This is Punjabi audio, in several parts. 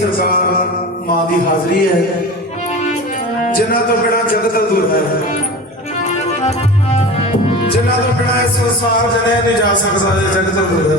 ਸਰਕਾਰ ਮਾਂ ਦੀ ਹਾਜ਼ਰੀ ਹੈ। ਜਿਨ੍ਹਾਂ ਤੋਂ ਬਿਨਾ ਜਗਤ ਅਧੂਰਾ ਹੈ। ਜਿਨ੍ਹਾਂ ਤੋਂ ਬਿਨਾ ਇਸ ਸੰਸਾਰ ਜਨੇ ਨਹੀਂ ਜਾ ਸਕਦਾ ਜਗਤ ਅਧੂਰਾ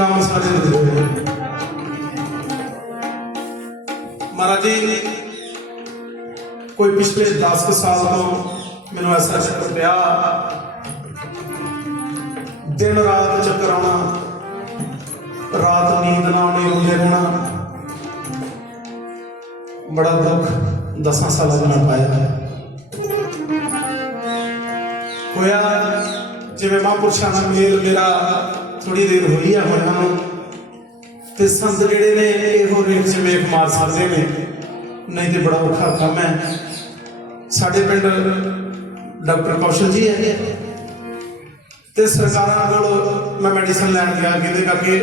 ਦਾਮ ਸਾਰੇ ਨੂੰ ਦਿੱਤੇ ਮਹਾਰਾਜ ਜੀ, ਕੋਈ ਪਿਛਲੇ 10 ਸਾਲ ਤੋਂ ਮੈਨੂੰ ਐਸਾ ਚੱਕਰ ਪਿਆ। ਦਿਨ ਰਾਤ ਚੱਕਰ ਆਉਣਾ, ਰਾਤ ਨੀਂਦ ਨਾ ਆਉਣੀ, ਰੋਂਦੇ ਰਹਿਣਾ। ਬੜਾ ਦੁੱਖ 10 ਸਾਲ ਦਾ ਮੈਂ ਪਾਇਆ ਹੋਇਆ। ਜਿਵੇਂ ਮਹਾਂਪੁਰਸ਼ਾਂ ਦਾ ਮੇਲ ਮੇਰਾ ਥੋੜੀ ਦੇਰ ਹੋਈ ਆ ਹੋਇਆ ਨੂੰ। ਤੇ ਸੰਤ ਜਿਹੜੇ ਨੇ, ਇਹੋ ਰੇਖ ਚ ਮਾਰ ਸਕਦੇ ਨੇ। ਨਹੀਂ ਤੇ ਬੜਾ ਔਖਾ ਕੰਮ ਹੈ। ਸਾਡੇ ਪਿੰਡ ਡਾਕਟਰ ਕੌਸ਼ਲ ਜੀ ਹੈ ਤੇ ਸਰਕਾਰਾਂ ਕੋਲ ਮੈਂ ਮੈਡੀਸਨ ਲੈਣ ਗਿਆ ਕਿਤੇ ਕਰਕੇ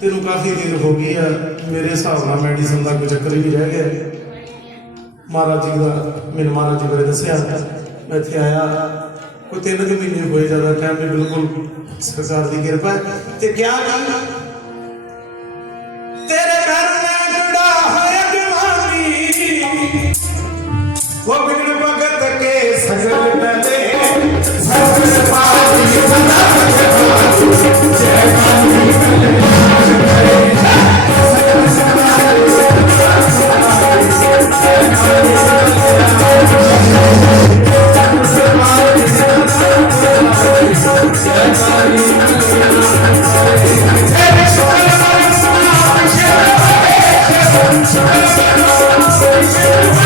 ਤੈਨੂੰ ਕਾਫੀ ਦੇਰ ਹੋ ਗਈ ਆ। ਮੇਰੇ ਹਿਸਾਬ ਨਾਲ ਮੈਡੀਸਨ ਦਾ ਕੋਈ ਚੱਕਰ ਵੀ ਰਹਿ ਗਿਆ। ਮਹਾਰਾਜ ਜੀ ਦਾ, ਮੈਨੂੰ ਮਹਾਰਾਜ ਜੀ ਬਾਰੇ ਦੱਸਿਆ। ਮੈਂ ਇੱਥੇ ਆਇਆ। ਕੋਈ ਤਿੰਨ ਕੁ ਮਹੀਨੇ ਹੋਏ ਜ਼ਿਆਦਾ ਟਾਈਮ ਨਹੀਂ ਬਿਲਕੁਲ ਸਰਕਾਰ ਦੀ ਕਿਰਪਾ ਹੈ। ਤੇ ਕਿਆ ਕੀ ਤੇਰੇ ਘਰ ਮੈਂ ਜੁੜਾ ਹੈ ਜਵਾਨੀ ਉਹ ਬਿਨ ਭਗਤ ਕੇ ਸਗਲ ਟਲੇ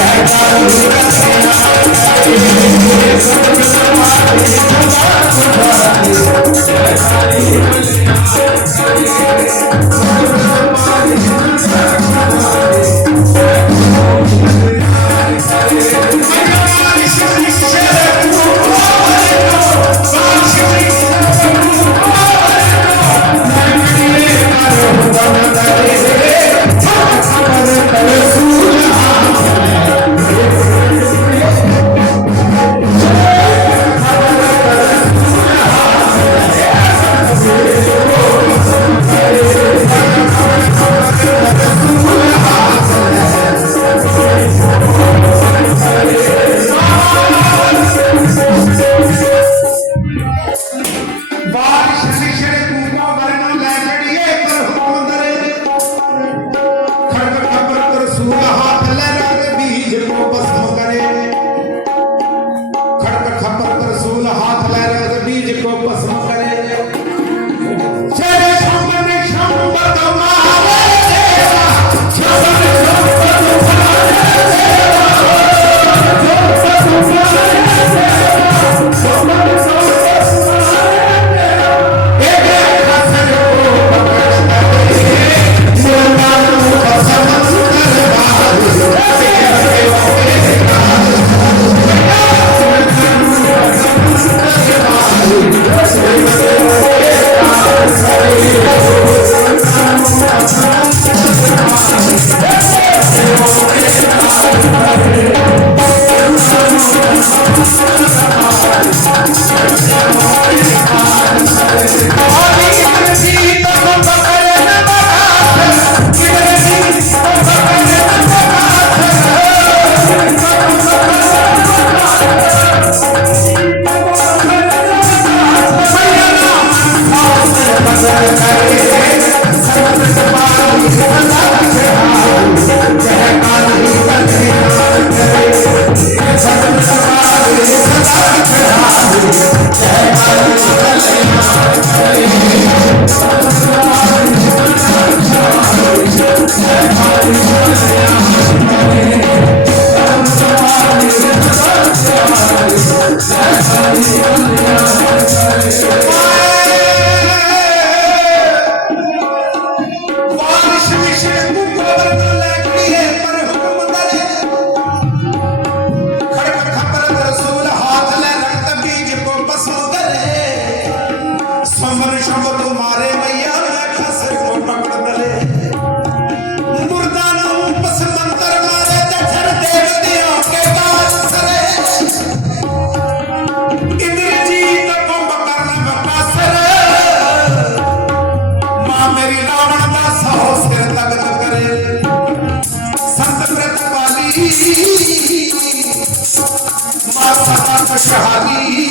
I'm sahabi